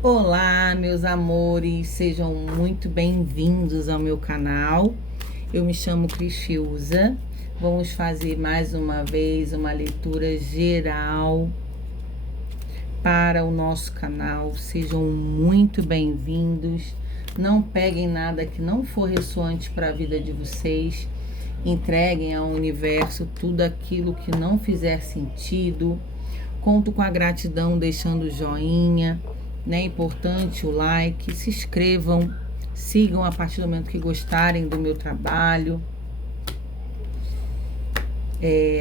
Olá, meus amores, sejam muito bem-vindos ao meu canal. Eu me chamo Cristiusa. Vamos fazer mais uma vez uma leitura geral para o nosso canal. Sejam muito bem-vindos. Não peguem nada que não for ressoante para a vida de vocês. Entreguem ao universo tudo aquilo que não fizer sentido. Conto com a gratidão deixando o joinha, né? Importante o like, se inscrevam, sigam a partir do momento que gostarem do meu trabalho.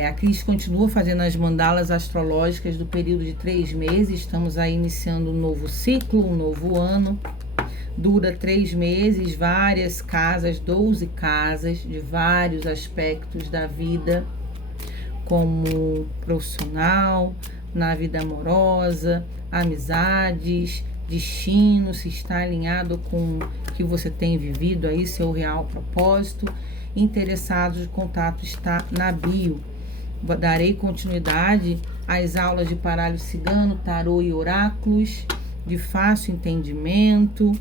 A Cris continua fazendo as mandalas astrológicas do período de 3 meses. Estamos aí iniciando um novo ciclo, um novo ano. Dura 3 meses, várias casas, 12 casas de vários aspectos da vida, como profissional, na vida amorosa, amizades, destino, se está alinhado com o que você tem vivido aí, seu real propósito. Interessados, o contato está na bio. Darei continuidade às aulas de baralho cigano, tarô e oráculos, de fácil entendimento,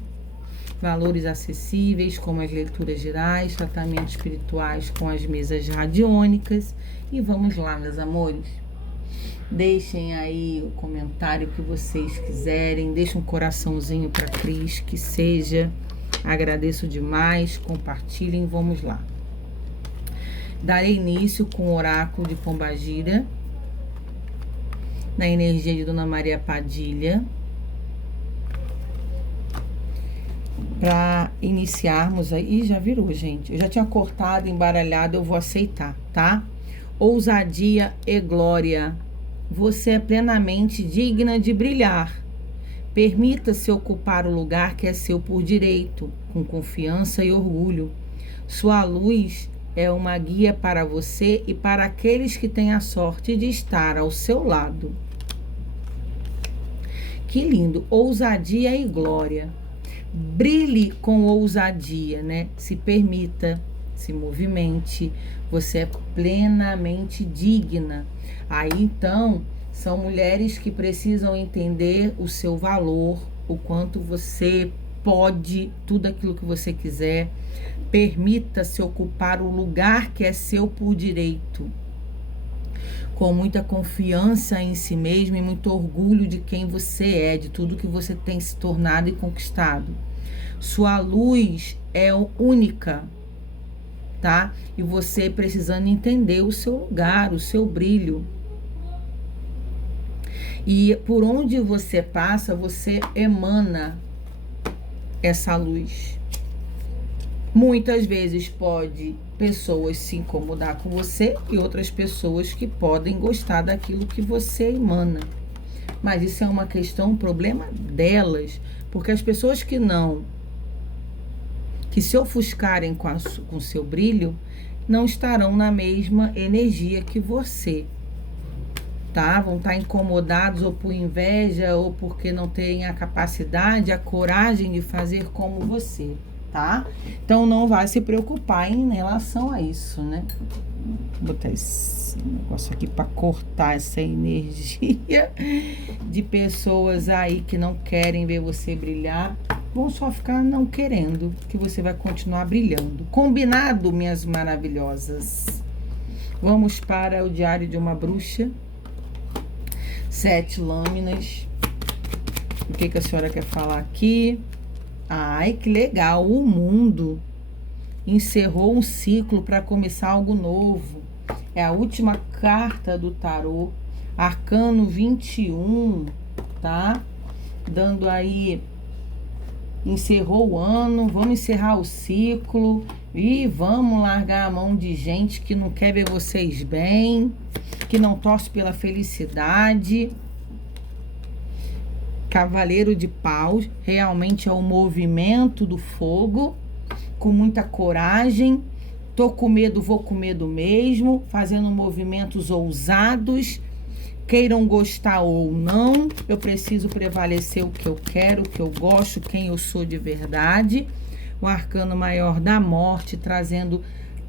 valores acessíveis, como as leituras gerais, tratamentos espirituais com as mesas radiônicas. E vamos lá, meus amores. Deixem aí o comentário que vocês quiserem. Deixem um coraçãozinho para Cris, que seja. Agradeço demais. Compartilhem. Vamos lá. Darei início com o oráculo de Pombagira, na energia de Dona Maria Padilha, para iniciarmos aí. Já virou, gente. Eu já tinha cortado, embaralhado, eu vou aceitar, tá? Ousadia e glória. Você é plenamente digna de brilhar. Permita-se ocupar o lugar que é seu por direito, com confiança e orgulho. Sua luz é uma guia para você e para aqueles que têm a sorte de estar ao seu lado. Que lindo! Ousadia e glória. Brilhe com ousadia, né? Se permita, se movimente. Você é plenamente digna. Aí então, são mulheres que precisam entender o seu valor, o quanto você pode, tudo aquilo que você quiser. Permita-se ocupar o lugar que é seu por direito, com muita confiança em si mesmo e muito orgulho de quem você é, de tudo que você tem se tornado e conquistado. Sua luz é única, tá? E você precisando entender o seu lugar, o seu brilho. E por onde você passa, você emana essa luz. Muitas vezes pode pessoas se incomodar com você e outras pessoas que podem gostar daquilo que você emana. Mas isso é uma questão, um problema delas, porque as pessoas que se ofuscarem com o seu brilho, não estarão na mesma energia que você, tá? Vão estar incomodados ou por inveja ou porque não têm a capacidade, a coragem de fazer como você, tá? Então não vai se preocupar em relação a isso, né? Vou botar esse negócio aqui para cortar essa energia de pessoas aí que não querem ver você brilhar. Vão só ficar não querendo, que você vai continuar brilhando. Combinado, minhas maravilhosas? Vamos para o Diário de uma Bruxa. 7 lâminas. O que a senhora quer falar aqui? Ai, que legal! O mundo encerrou um ciclo para começar algo novo. É a última carta do tarô, Arcano 21, tá? Dando aí, encerrou o ano, vamos encerrar o ciclo e vamos largar a mão de gente que não quer ver vocês bem, que não torce pela felicidade. Cavaleiro de Paus, realmente é o movimento do fogo, com muita coragem. Tô com medo, vou com medo mesmo, fazendo movimentos ousados, queiram gostar ou não, eu preciso prevalecer o que eu quero, o que eu gosto, quem eu sou de verdade. O arcano maior da morte, trazendo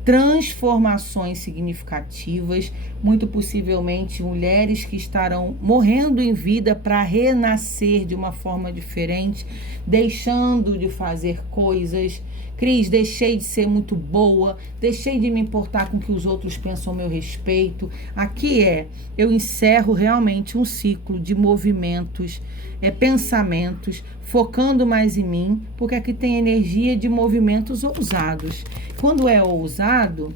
transformações significativas, muito possivelmente mulheres que estarão morrendo em vida para renascer de uma forma diferente, deixando de fazer coisas. Cris, deixei de ser muito boa, deixei de me importar com o que os outros pensam a meu respeito. Aqui eu encerro realmente um ciclo de movimentos, pensamentos, focando mais em mim, porque aqui tem energia de movimentos ousados. Quando é ousado,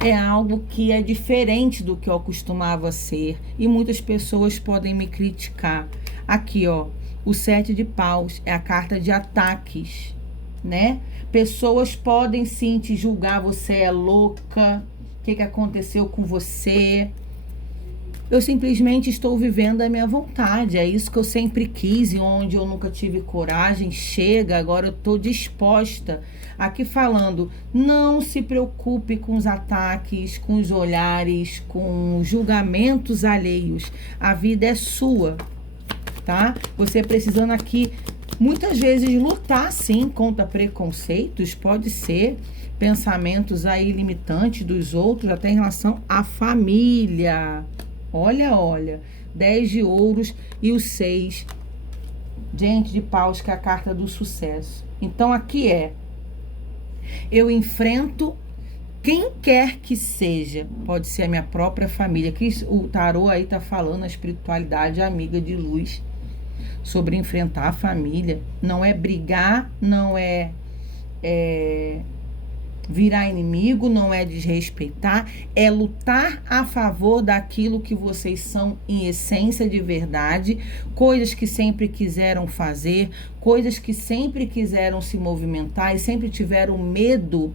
é algo que é diferente do que eu costumava ser, e muitas pessoas podem me criticar. Aqui, o 7 de paus é a carta de ataques, né? Pessoas podem sim te julgar, você é louca, o que aconteceu com você? Eu simplesmente estou vivendo a minha vontade, é isso que eu sempre quis e onde eu nunca tive coragem. Chega, agora eu estou disposta. Aqui falando, não se preocupe com os ataques, com os olhares, com os julgamentos alheios. A vida é sua, tá? Você precisando aqui, muitas vezes, lutar sim contra preconceitos, pode ser pensamentos aí limitantes dos outros, até em relação à família. Olha, 10 de ouros e o 6, gente de paus, que é a carta do sucesso. Então aqui eu enfrento quem quer que seja, pode ser a minha própria família, que o tarô aí tá falando, a espiritualidade amiga de luz, sobre enfrentar a família. Não é brigar, não é virar inimigo, não é desrespeitar, é lutar a favor daquilo que vocês são em essência de verdade, coisas que sempre quiseram fazer, coisas que sempre quiseram se movimentar e sempre tiveram medo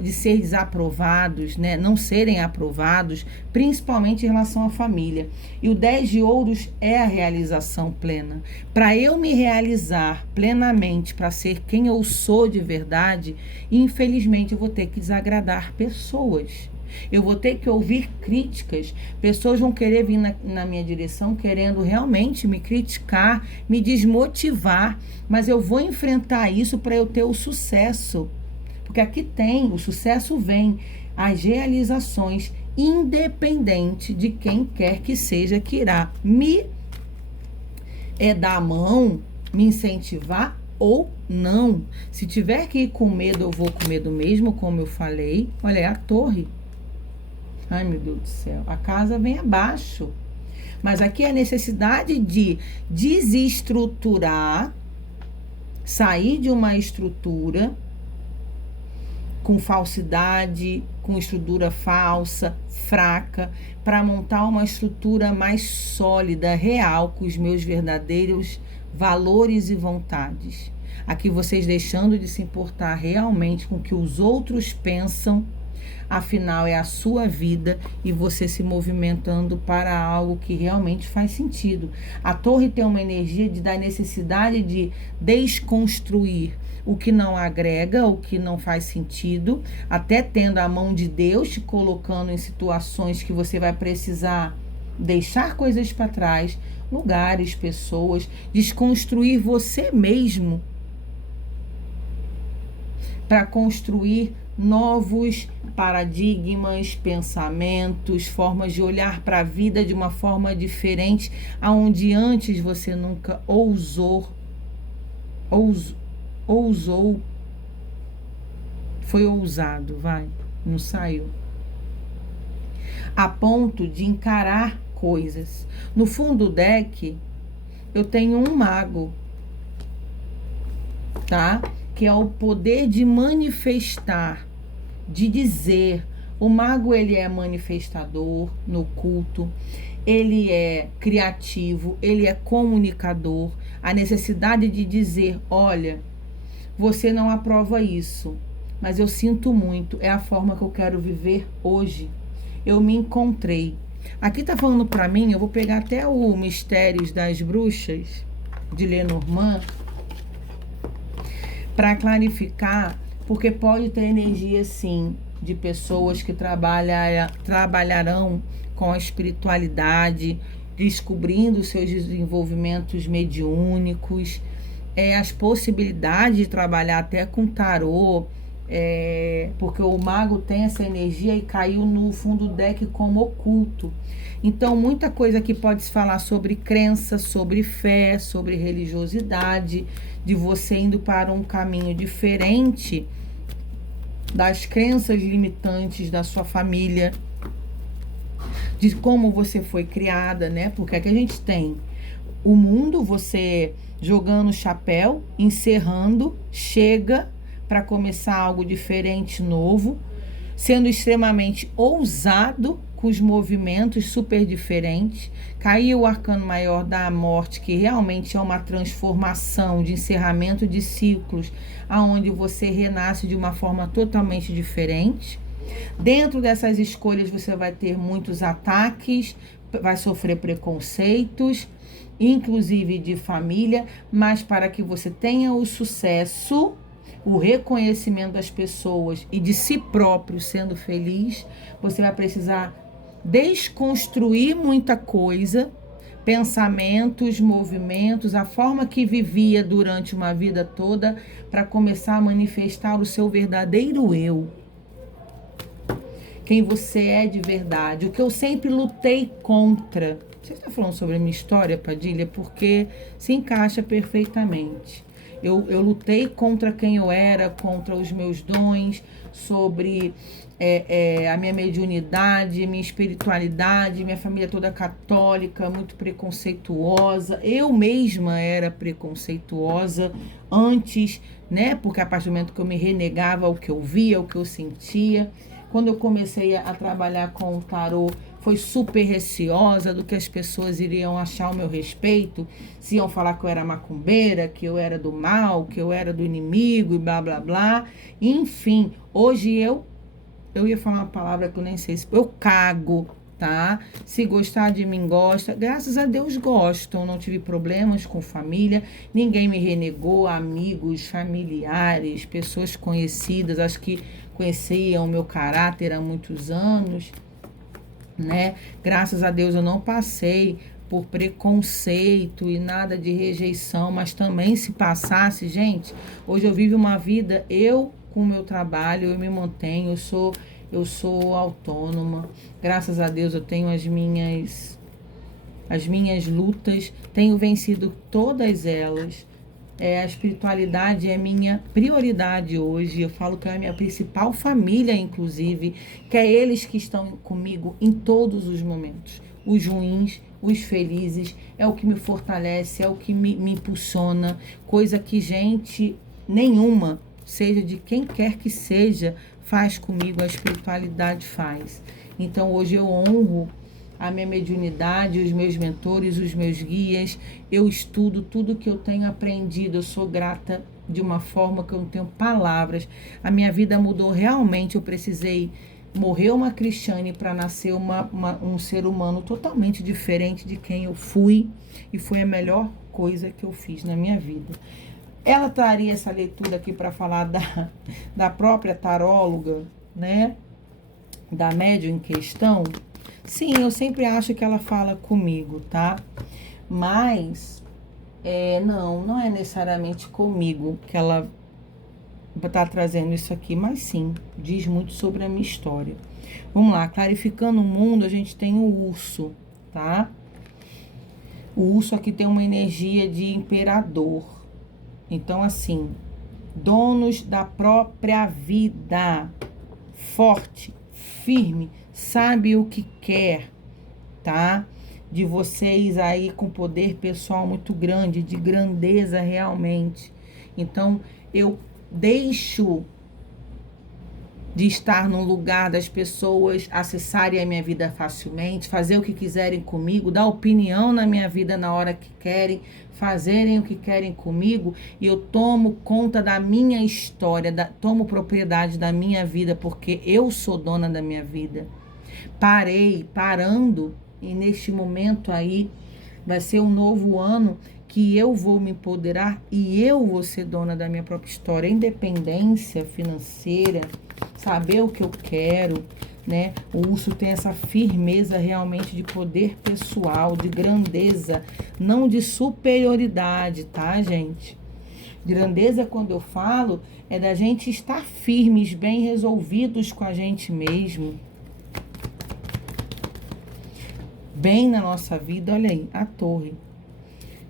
de ser desaprovados, né? Não serem aprovados, principalmente em relação à família. E o 10 de ouros é a realização plena. Para eu me realizar plenamente, para ser quem eu sou de verdade, infelizmente eu vou ter que desagradar pessoas. Eu vou ter que ouvir críticas. Pessoas vão querer vir na minha direção querendo realmente me criticar, me desmotivar. Mas eu vou enfrentar isso para eu ter o sucesso. Porque aqui o sucesso vem, as realizações, independente de quem quer que seja que irá me dar a mão, me incentivar ou não. Se tiver que ir com medo, eu vou com medo mesmo, como eu falei. Olha, é a torre. Ai, meu Deus do céu. A casa vem abaixo. Mas aqui é a necessidade de desestruturar, sair de uma estrutura com falsidade, com estrutura falsa, fraca, para montar uma estrutura mais sólida, real, com os meus verdadeiros valores e vontades. Aqui vocês deixando de se importar realmente com o que os outros pensam. Afinal, é a sua vida e você se movimentando para algo que realmente faz sentido. A torre tem uma energia da necessidade de desconstruir o que não agrega, o que não faz sentido, até tendo a mão de Deus te colocando em situações que você vai precisar deixar coisas para trás, lugares, pessoas, desconstruir você mesmo para construir novos paradigmas, pensamentos, formas de olhar para a vida de uma forma diferente, aonde antes você nunca ousou, foi ousado, não saiu, a ponto de encarar coisas. No fundo do deck, eu tenho um mago, tá? Que é o poder de manifestar, de dizer. O mago, ele é manifestador no culto, ele é criativo, ele é comunicador. A necessidade de dizer, olha, você não aprova isso, mas eu sinto muito, é a forma que eu quero viver hoje. Eu me encontrei. Aqui tá falando pra mim, eu vou pegar até o Mistérios das Bruxas, de Lenormand, para clarificar, porque pode ter energia, sim, de pessoas que trabalharão com a espiritualidade, descobrindo seus desenvolvimentos mediúnicos, as possibilidades de trabalhar até com tarô, porque o mago tem essa energia e caiu no fundo do deck como oculto. Então, muita coisa aqui pode se falar sobre crença, sobre fé, sobre religiosidade, de você indo para um caminho diferente das crenças limitantes da sua família, de como você foi criada, né? Porque aqui a gente tem o mundo, você jogando o chapéu, encerrando, chega para começar algo diferente, novo, sendo extremamente ousado com os movimentos super diferentes. Caiu o arcano maior da morte, que realmente é uma transformação de encerramento de ciclos, aonde você renasce de uma forma totalmente diferente. Dentro dessas escolhas você vai ter muitos ataques, vai sofrer preconceitos, inclusive de família, mas para que você tenha o sucesso, o reconhecimento das pessoas e de si próprio sendo feliz, você vai precisar desconstruir muita coisa, pensamentos, movimentos, a forma que vivia durante uma vida toda, para começar a manifestar o seu verdadeiro eu. Quem você é de verdade. O que eu sempre lutei contra. Você está falando sobre a minha história, Padilha? Porque se encaixa perfeitamente. Eu lutei contra quem eu era, contra os meus dons, sobre a minha mediunidade, minha espiritualidade, minha família toda católica, muito preconceituosa. Eu mesma era preconceituosa antes, né? Porque a partir do momento que eu me renegava o que eu via, o que eu sentia. Quando eu comecei a trabalhar com o tarô, foi super receosa do que as pessoas iriam achar ao meu respeito, se iam falar que eu era macumbeira, que eu era do mal, que eu era do inimigo e blá, blá, blá. Enfim, hoje eu ia falar uma palavra que eu nem sei se... Eu cago, tá? Se gostar de mim, gosta. Graças a Deus gostam, não tive problemas com família, ninguém me renegou, amigos, familiares, pessoas conhecidas, acho que conheciam o meu caráter há muitos anos, né? Graças a Deus eu não passei por preconceito e nada de rejeição, mas também se passasse, gente, hoje eu vivo uma vida, eu com o meu trabalho, eu me mantenho, eu sou autônoma, graças a Deus eu tenho as minhas lutas, tenho vencido todas elas. A espiritualidade é minha prioridade hoje. Eu falo que é a minha principal família, inclusive, que é eles que estão comigo em todos os momentos. Os ruins, os felizes, é o que me fortalece, é o que me impulsiona, coisa que gente nenhuma, seja de quem quer que seja, faz comigo, a espiritualidade faz. Então hoje eu honro a minha mediunidade, os meus mentores, os meus guias, eu estudo tudo que eu tenho aprendido, eu sou grata de uma forma que eu não tenho palavras. A minha vida mudou realmente, eu precisei morrer uma Cristiane para nascer um ser humano totalmente diferente de quem eu fui, e foi a melhor coisa que eu fiz na minha vida. Ela traria essa leitura aqui para falar da própria taróloga, né? Da médium em questão. Sim, eu sempre acho que ela fala comigo, tá? Mas, não é necessariamente comigo que ela tá trazendo isso aqui, mas sim, diz muito sobre a minha história. Vamos lá, clarificando o mundo, a gente tem o urso, tá? O urso aqui tem uma energia de imperador. Então, assim, donos da própria vida, forte, firme, sabe o que quer, tá? De vocês aí com poder pessoal muito grande, de grandeza realmente. Então, eu deixo de estar num lugar das pessoas acessarem a minha vida facilmente, fazer o que quiserem comigo, dar opinião na minha vida na hora que querem, fazerem o que querem comigo, e eu tomo conta da minha história, tomo propriedade da minha vida, porque eu sou dona da minha vida. Parando, e neste momento aí vai ser um novo ano que eu vou me empoderar e eu vou ser dona da minha própria história. Independência financeira, saber o que eu quero, né? O urso tem essa firmeza realmente de poder pessoal, de grandeza, não de superioridade, tá, gente? Grandeza, quando eu falo, é da gente estar firmes, bem resolvidos com a gente mesmo. Bem na nossa vida, olha aí, a torre.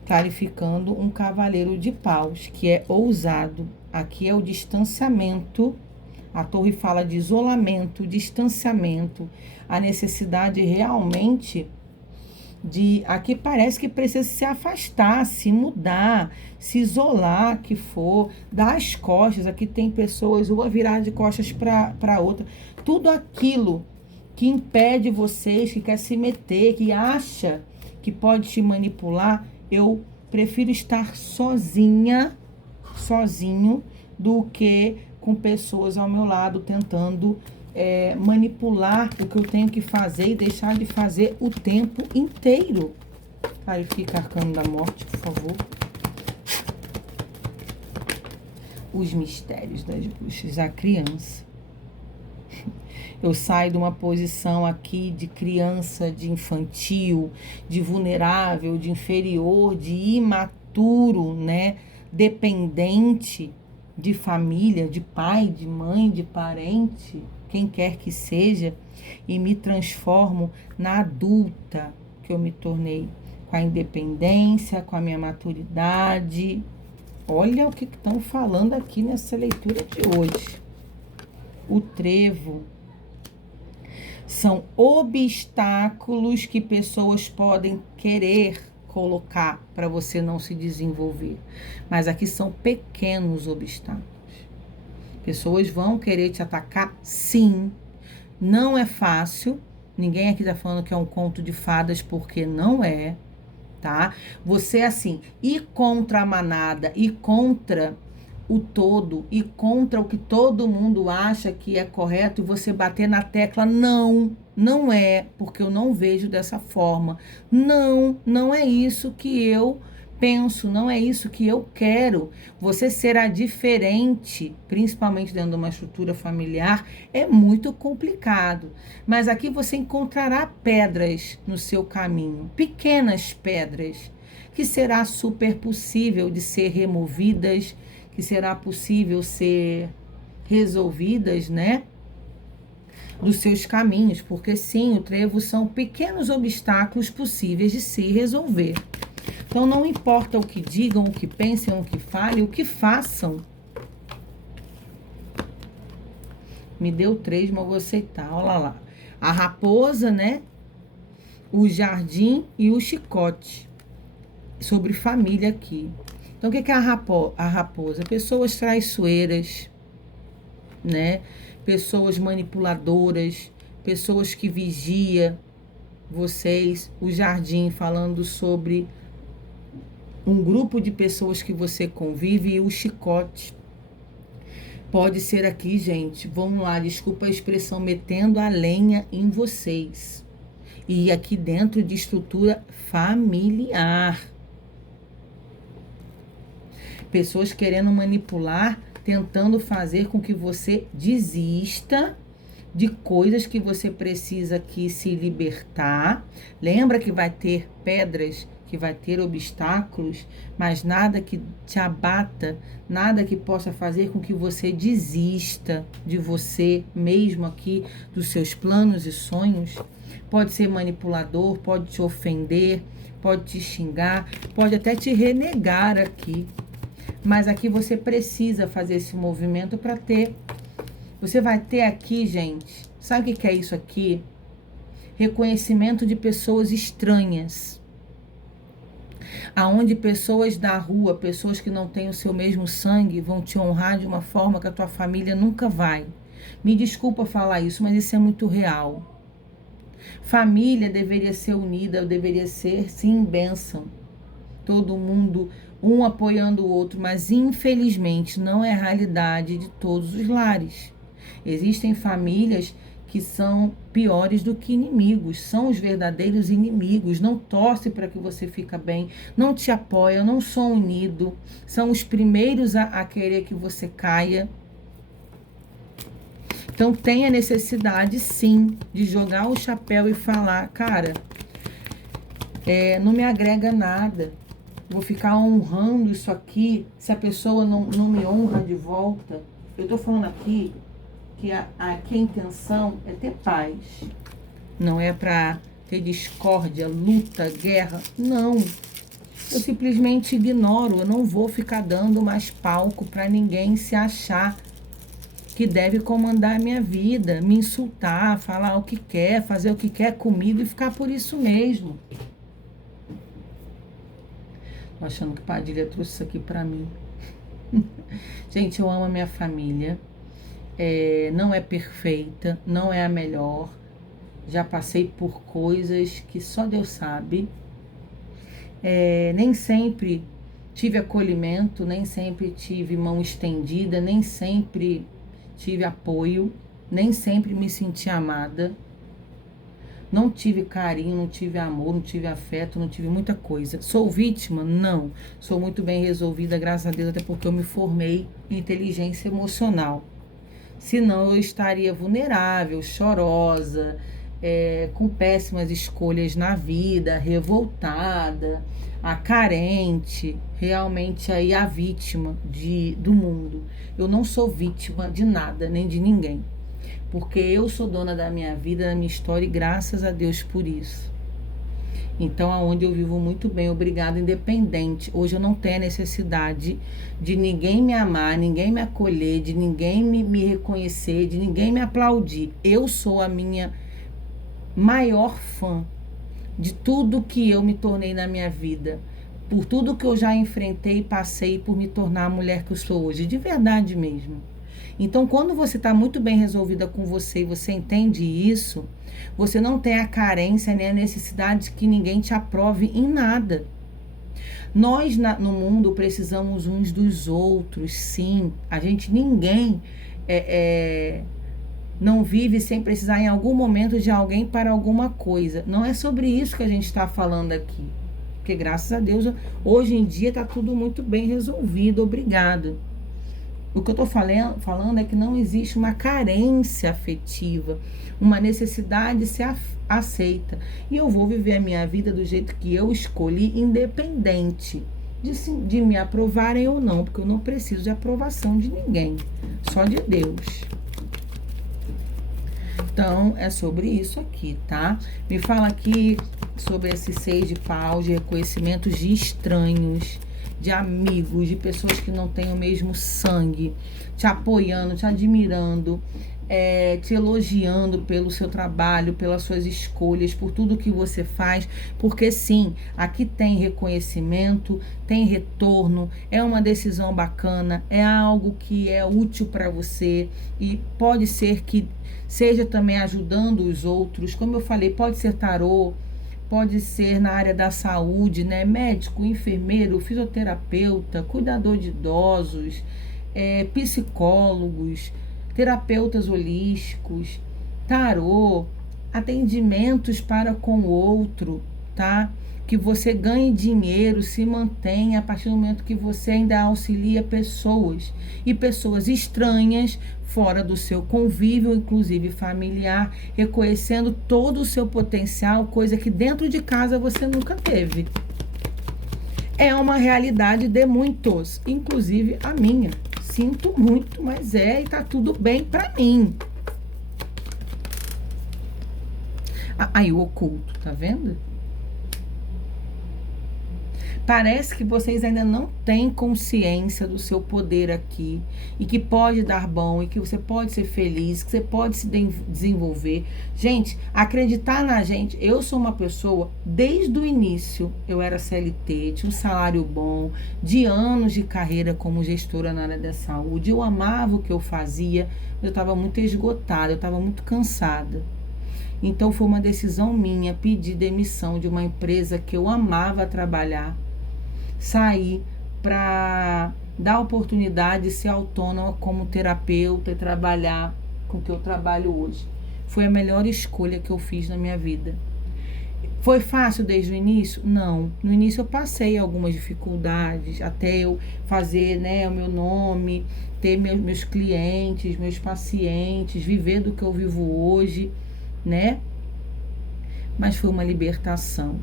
Clarificando um cavaleiro de paus, que é ousado. Aqui é o distanciamento. A torre fala de isolamento, distanciamento. A necessidade realmente de... Aqui parece que precisa se afastar, se mudar, se isolar, que for, dar as costas. Aqui tem pessoas, uma virada de costas para outra. Tudo aquilo que impede vocês, que quer se meter, que acha que pode te manipular, eu prefiro estar sozinho, do que com pessoas ao meu lado tentando manipular o que eu tenho que fazer e deixar de fazer o tempo inteiro. Clarifica Arcano da Morte, por favor. Os mistérios das bruxas, a criança. Eu saio de uma posição aqui de criança, de infantil, de vulnerável, de inferior, de imaturo, né? Dependente de família, de pai, de mãe, de parente, quem quer que seja, e me transformo na adulta que eu me tornei, com a independência, com a minha maturidade. Olha o que estão falando aqui nessa leitura de hoje. O trevo são obstáculos que pessoas podem querer colocar para você não se desenvolver. Mas aqui são pequenos obstáculos. Pessoas vão querer te atacar, sim. Não é fácil. Ninguém aqui tá falando que é um conto de fadas, porque não é, tá? Você, assim, ir contra a manada, ir contra o todo, ir contra o que todo mundo acha que é correto, e você bater na tecla, não é, porque eu não vejo dessa forma. Não é isso que eu penso, não é isso que eu quero. Você será diferente, principalmente dentro de uma estrutura familiar, é muito complicado. Mas aqui você encontrará pedras no seu caminho, pequenas pedras, que será super possível de ser removidas, que será possível ser resolvidas, né? Dos seus caminhos, porque sim, o trevo são pequenos obstáculos possíveis de se resolver. Então, não importa o que digam, o que pensem, o que falem, o que façam. Me deu 3, mas vou aceitar. Olha lá. A raposa, né? O jardim e o chicote. Sobre família aqui. Então, o que é a raposa? Pessoas traiçoeiras, né? Pessoas manipuladoras, pessoas que vigiam vocês. O jardim falando sobre um grupo de pessoas que você convive, e o chicote pode ser aqui, gente, vamos lá, desculpa a expressão, metendo a lenha em vocês. E aqui dentro de estrutura familiar. Pessoas querendo manipular, tentando fazer com que você desista de coisas que você precisa aqui se libertar. Lembra que vai ter pedras, que vai ter obstáculos, mas nada que te abata, nada que possa fazer com que você desista de você mesmo aqui, dos seus planos e sonhos. Pode ser manipulador, pode te ofender, pode te xingar, pode até te renegar aqui. Mas aqui você precisa fazer esse movimento para ter. Você vai ter aqui, gente, sabe o que é isso aqui? Reconhecimento de pessoas estranhas. Aonde pessoas da rua, pessoas que não têm o seu mesmo sangue, vão te honrar de uma forma que a tua família nunca vai. Me desculpa falar isso, mas isso é muito real. Família deveria ser unida, deveria ser, sim, bênção. Todo mundo, um apoiando o outro, mas infelizmente não é a realidade de todos os lares. Existem famílias que são piores do que inimigos, são os verdadeiros inimigos, não torcem para que você fique bem, não te apoiam, não são unidos, são os primeiros a querer que você caia. Então tem a necessidade, sim, de jogar o chapéu e falar, cara, não me agrega nada. vou ficar honrando isso aqui se a pessoa não me honra de volta. Eu tô falando aqui que aqui a intenção é ter paz. Não é para ter discórdia, luta, guerra. Não. Eu simplesmente ignoro. Eu não vou ficar dando mais palco para ninguém se achar que deve comandar a minha vida, me insultar, falar o que quer, fazer o que quer comigo e ficar por isso mesmo. Tô achando que Padilha trouxe isso aqui pra mim. Gente, eu amo a minha família. Não é perfeita, não é a melhor. Já passei por coisas que só Deus sabe. Nem sempre tive acolhimento, nem sempre tive mão estendida, nem sempre tive apoio, nem sempre me senti amada. Não tive carinho, não tive amor, não tive afeto, não tive muita coisa. Sou vítima? Não. Sou muito bem resolvida, graças a Deus, até porque eu me formei em inteligência emocional. Senão eu estaria vulnerável, chorosa, com péssimas escolhas na vida, revoltada, a carente, realmente aí a vítima do mundo. Eu não sou vítima de nada, nem de ninguém. Porque eu sou dona da minha vida, da minha história e graças a Deus por isso. Então, aonde eu vivo muito bem, obrigado, independente. Hoje eu não tenho a necessidade de ninguém me amar, ninguém me acolher, de ninguém me reconhecer, de ninguém me aplaudir. Eu sou a minha maior fã de tudo que eu me tornei na minha vida. Por tudo que eu já enfrentei e passei por me tornar a mulher que eu sou hoje. De verdade mesmo. Então, quando você está muito bem resolvida com você e você entende isso, você não tem a carência nem a necessidade de que ninguém te aprove em nada. Nós no mundo precisamos uns dos outros, sim. Ninguém não vive sem precisar em algum momento de alguém para alguma coisa. Não é sobre isso que a gente está falando aqui. Porque graças a Deus, hoje em dia está tudo muito bem resolvido. Obrigado. O que eu estou falando é que não existe uma carência afetiva, uma necessidade de ser aceita. E eu vou viver a minha vida do jeito que eu escolhi, independente de me aprovarem ou não, porque eu não preciso de aprovação de ninguém, só de Deus. Então, é sobre isso aqui, tá? Me fala aqui sobre esse 6 de paus, de reconhecimentos de estranhos, de amigos, de pessoas que não têm o mesmo sangue, te apoiando, te admirando, te elogiando pelo seu trabalho, pelas suas escolhas, por tudo que você faz, porque sim, aqui tem reconhecimento, tem retorno, é uma decisão bacana, é algo que é útil para você e pode ser que seja também ajudando os outros, como eu falei, pode ser tarô, pode ser na área da saúde, né? Médico, enfermeiro, fisioterapeuta, cuidador de idosos, psicólogos, terapeutas holísticos, tarô, atendimentos para com o outro, tá? Que você ganhe dinheiro, se mantenha a partir do momento que você ainda auxilia pessoas e pessoas estranhas, fora do seu convívio, inclusive familiar, reconhecendo todo o seu potencial, coisa que dentro de casa você nunca teve. É uma realidade de muitos, inclusive a minha. Sinto muito, mas e tá tudo bem pra mim. Aí o oculto, tá vendo? Parece que vocês ainda não têm consciência do seu poder aqui e que pode dar bom e que você pode ser feliz, que você pode se desenvolver. Gente, acreditar na gente. Eu sou uma pessoa, desde o início, eu era CLT, tinha um salário bom, de anos de carreira como gestora na área da saúde. Eu amava o que eu fazia, eu estava muito esgotada, eu estava muito cansada. Então foi uma decisão minha pedir demissão de uma empresa que eu amava trabalhar, sair para dar oportunidade de ser autônoma como terapeuta e trabalhar com o que eu trabalho hoje. Foi a melhor escolha que eu fiz na minha vida. Foi fácil desde o início? Não. No início eu passei algumas dificuldades, até eu fazer, né, o meu nome, ter meus clientes, meus pacientes, viver do que eu vivo hoje, né? Mas foi uma libertação.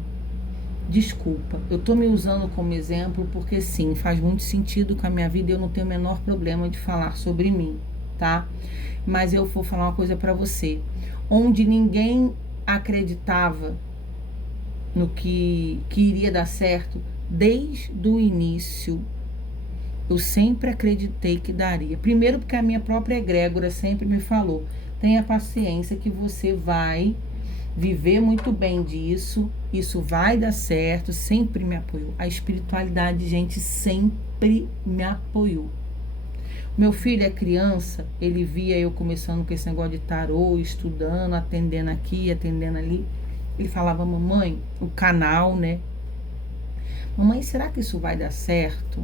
Desculpa, eu tô me usando como exemplo porque sim, faz muito sentido com a minha vida e eu não tenho o menor problema de falar sobre mim, tá? Mas eu vou falar uma coisa pra você. Onde ninguém acreditava no que iria dar certo, desde o início, eu sempre acreditei que daria. Primeiro porque a minha própria egrégora sempre me falou, tenha paciência que você vai viver muito bem disso, isso vai dar certo, sempre me apoiou. A espiritualidade, gente, sempre me apoiou. Meu filho é criança, ele via eu começando com esse negócio de tarô, estudando, atendendo aqui, atendendo ali. Ele falava, mamãe, o canal, né? Mamãe, será que isso vai dar certo?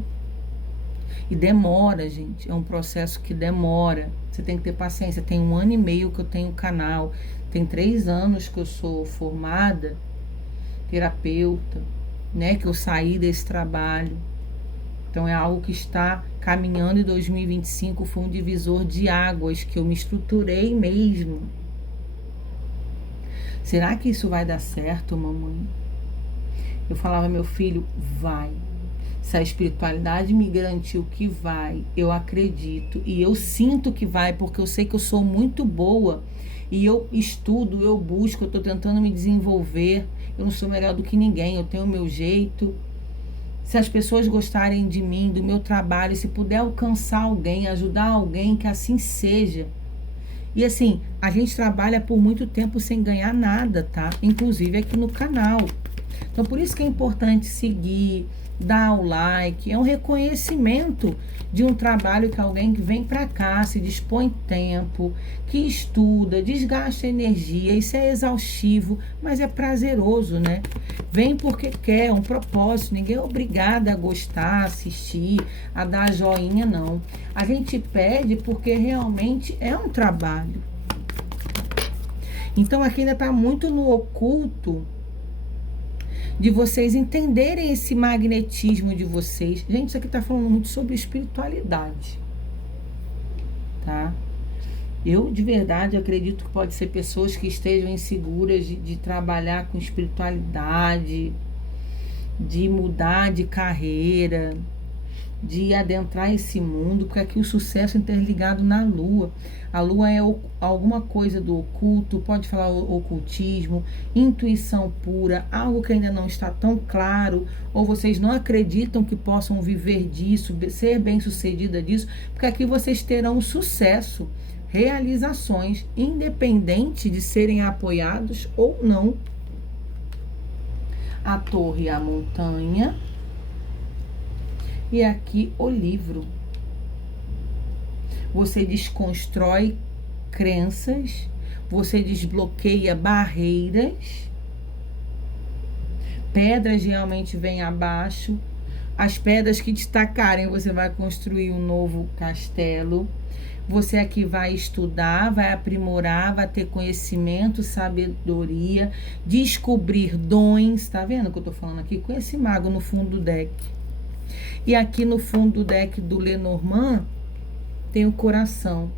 E demora, gente. É um processo que demora. Você tem que ter paciência. Tem 1 ano e meio que eu tenho canal. Tem 3 anos que eu sou formada, terapeuta, né? Que eu saí desse trabalho. Então é algo que está caminhando, e 2025 foi um divisor de águas que eu me estruturei mesmo. Será que isso vai dar certo, mamãe? Eu falava, meu filho, vai. Se a espiritualidade me garantiu que vai, eu acredito e eu sinto que vai, porque eu sei que eu sou muito boa e eu estudo, eu busco, eu estou tentando me desenvolver. Eu não sou melhor do que ninguém, eu tenho o meu jeito. Se as pessoas gostarem de mim, do meu trabalho, se puder alcançar alguém, ajudar alguém, que assim seja. E assim, a gente trabalha por muito tempo sem ganhar nada, tá? Inclusive aqui no canal. Então, por isso que é importante seguir, dar o like. É um reconhecimento de um trabalho que alguém que vem para cá, se dispõe tempo, que estuda, desgasta energia. Isso é exaustivo, mas é prazeroso, né? Vem porque quer, é um propósito. Ninguém é obrigado a gostar, assistir, a dar joinha, não. A gente pede porque realmente é um trabalho. Então, aqui ainda está muito no oculto de vocês entenderem esse magnetismo de vocês. Gente, isso aqui tá falando muito sobre espiritualidade, tá? Eu, de verdade, acredito que pode ser pessoas que estejam inseguras de trabalhar com espiritualidade, de mudar de carreira, de adentrar esse mundo, porque aqui o sucesso é interligado na lua. A lua é alguma coisa do oculto, pode falar ocultismo, intuição pura, algo que ainda não está tão claro, ou vocês não acreditam que possam viver disso, ser bem-sucedida disso, porque aqui vocês terão sucesso, realizações, independente de serem apoiados ou não. A torre e a montanha. E aqui o livro. Você desconstrói crenças, você desbloqueia barreiras, pedras realmente vêm abaixo, as pedras que destacarem você vai construir um novo castelo. Você aqui vai estudar, vai aprimorar, vai ter conhecimento, sabedoria, descobrir dons. Tá vendo o que eu tô falando aqui? Com esse mago no fundo do deck. E aqui no fundo do deck do Lenormand tem o coração.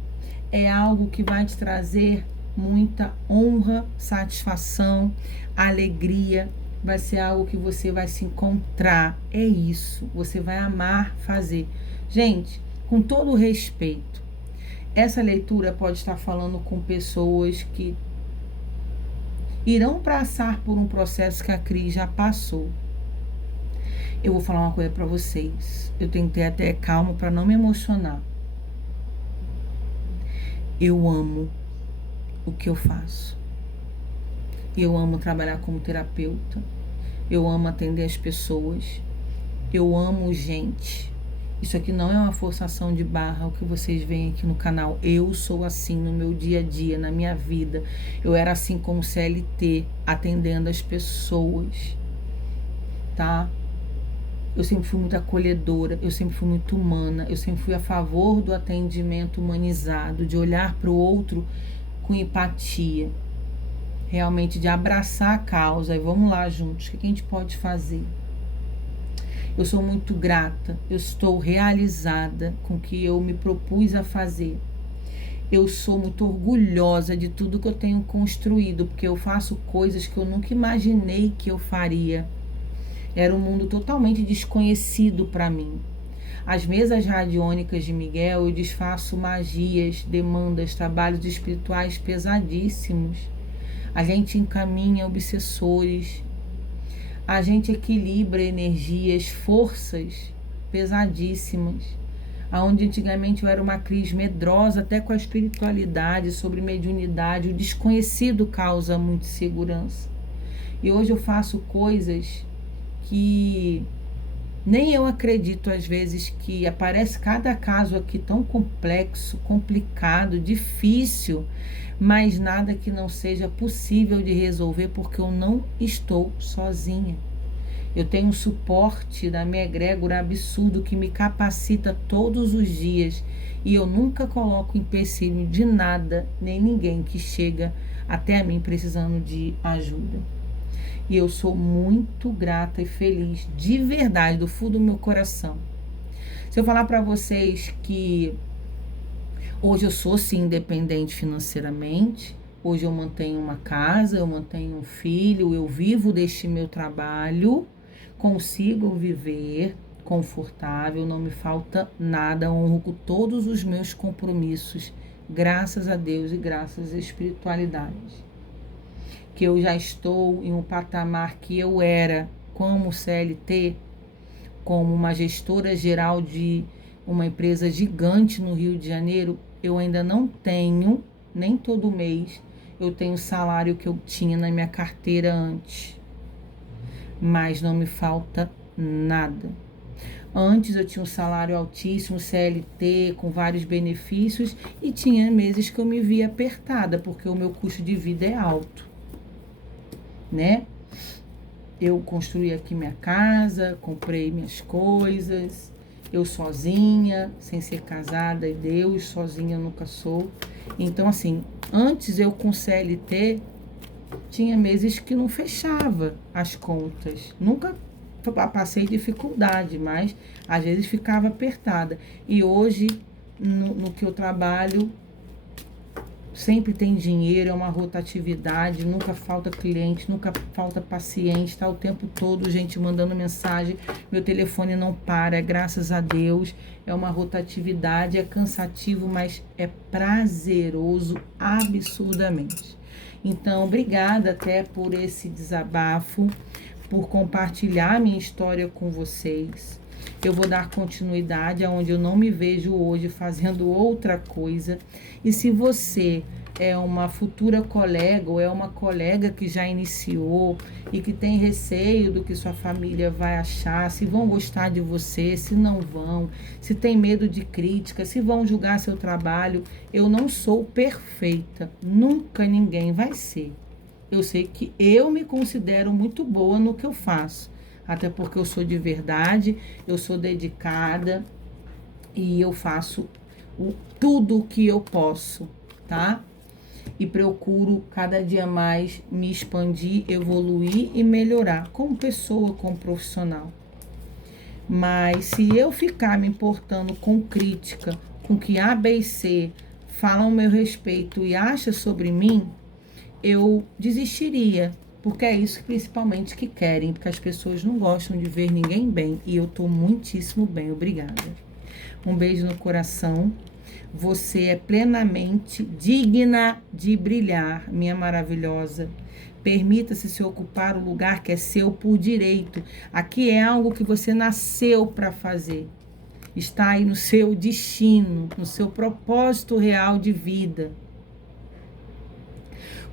É algo que vai te trazer muita honra, satisfação, alegria. Vai ser algo que você vai se encontrar. É isso. Você vai amar fazer. Gente, com todo o respeito, essa leitura pode estar falando com pessoas que irão passar por um processo que a Cris já passou. Eu vou falar uma coisa para vocês. Eu tenho que ter até calma para não me emocionar. Eu amo o que eu faço. Eu amo trabalhar como terapeuta. Eu amo atender as pessoas. Eu amo gente. Isso aqui não é uma forçação de barra, o que vocês veem aqui no canal. Eu sou assim no meu dia a dia, na minha vida. Eu era assim como CLT, atendendo as pessoas. Tá? Eu sempre fui muito acolhedora, eu sempre fui muito humana, eu sempre fui a favor do atendimento humanizado, de olhar para o outro com empatia, realmente de abraçar a causa. E vamos lá juntos, o que a gente pode fazer? Eu sou muito grata, eu estou realizada com o que eu me propus a fazer. Eu sou muito orgulhosa de tudo que eu tenho construído, porque eu faço coisas que eu nunca imaginei que eu faria. Era um mundo totalmente desconhecido para mim. As mesas radiônicas de Miguel, eu desfaço magias, demandas, trabalhos espirituais pesadíssimos. A gente encaminha obsessores, a gente equilibra energias, forças pesadíssimas. Aonde antigamente eu era uma crise medrosa, até com a espiritualidade, sobre mediunidade, o desconhecido causa muita insegurança. E hoje eu faço coisas que nem eu acredito às vezes, que aparece cada caso aqui tão complexo, complicado, difícil, mas nada que não seja possível de resolver, porque eu não estou sozinha. Eu tenho um suporte da minha egrégora absurdo que me capacita todos os dias, e eu nunca coloco empecilho de nada, nem ninguém que chega até a mim precisando de ajuda. E eu sou muito grata e feliz, de verdade, do fundo do meu coração. Se eu falar para vocês que hoje eu sou sim independente financeiramente, hoje eu mantenho uma casa, eu mantenho um filho, eu vivo deste meu trabalho, consigo viver confortável, não me falta nada, honro com todos os meus compromissos, graças a Deus e graças à espiritualidade. Que eu já estou em um patamar que eu era como CLT, como uma gestora geral de uma empresa gigante no Rio de Janeiro, eu ainda não tenho, nem todo mês, eu tenho o salário que eu tinha na minha carteira antes. Mas não me falta nada. Antes eu tinha um salário altíssimo, CLT, com vários benefícios, e tinha meses que eu me via apertada, porque o meu custo de vida é alto, né? Eu construí aqui minha casa, comprei minhas coisas, eu sozinha, sem ser casada, e Deus, sozinha eu nunca sou. Então, assim, antes eu com CLT, tinha meses que não fechava as contas. Nunca passei dificuldade, mas às vezes ficava apertada. E hoje, no que eu trabalho, sempre tem dinheiro, é uma rotatividade, nunca falta cliente, nunca falta paciente, tá o tempo todo gente mandando mensagem, meu telefone não para, graças a Deus, é uma rotatividade, é cansativo, mas é prazeroso absurdamente. Então, obrigada até por esse desabafo, por compartilhar minha história com vocês. Eu vou dar continuidade aonde eu não me vejo hoje fazendo outra coisa. E se você é uma futura colega ou é uma colega que já iniciou e que tem receio do que sua família vai achar, se vão gostar de você, se não vão, se tem medo de crítica, se vão julgar seu trabalho, eu não sou perfeita, nunca ninguém vai ser. Eu sei que eu me considero muito boa no que eu faço. Até porque eu sou de verdade, eu sou dedicada e eu faço tudo o que eu posso, tá? E procuro cada dia mais me expandir, evoluir e melhorar como pessoa, como profissional. Mas se eu ficar me importando com crítica, com que A, B e C falam ao meu respeito e acham sobre mim, eu desistiria. Porque é isso principalmente que querem, porque as pessoas não gostam de ver ninguém bem. E eu tô muitíssimo bem, obrigada. Um beijo no coração. Você é plenamente digna de brilhar, minha maravilhosa. Permita-se se ocupar o lugar que é seu por direito. Aqui é algo que você nasceu para fazer. Está aí no seu destino, no seu propósito real de vida.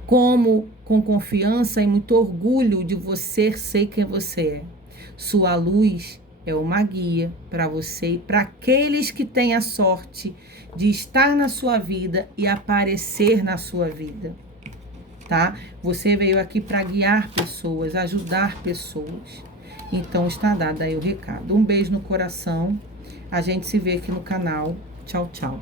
Como com confiança e muito orgulho de você ser quem você é. Sua luz é uma guia para você e para aqueles que têm a sorte de estar na sua vida e aparecer na sua vida, tá? Você veio aqui para guiar pessoas, ajudar pessoas. Então está dado aí o recado. Um beijo no coração. A gente se vê aqui no canal. Tchau, tchau.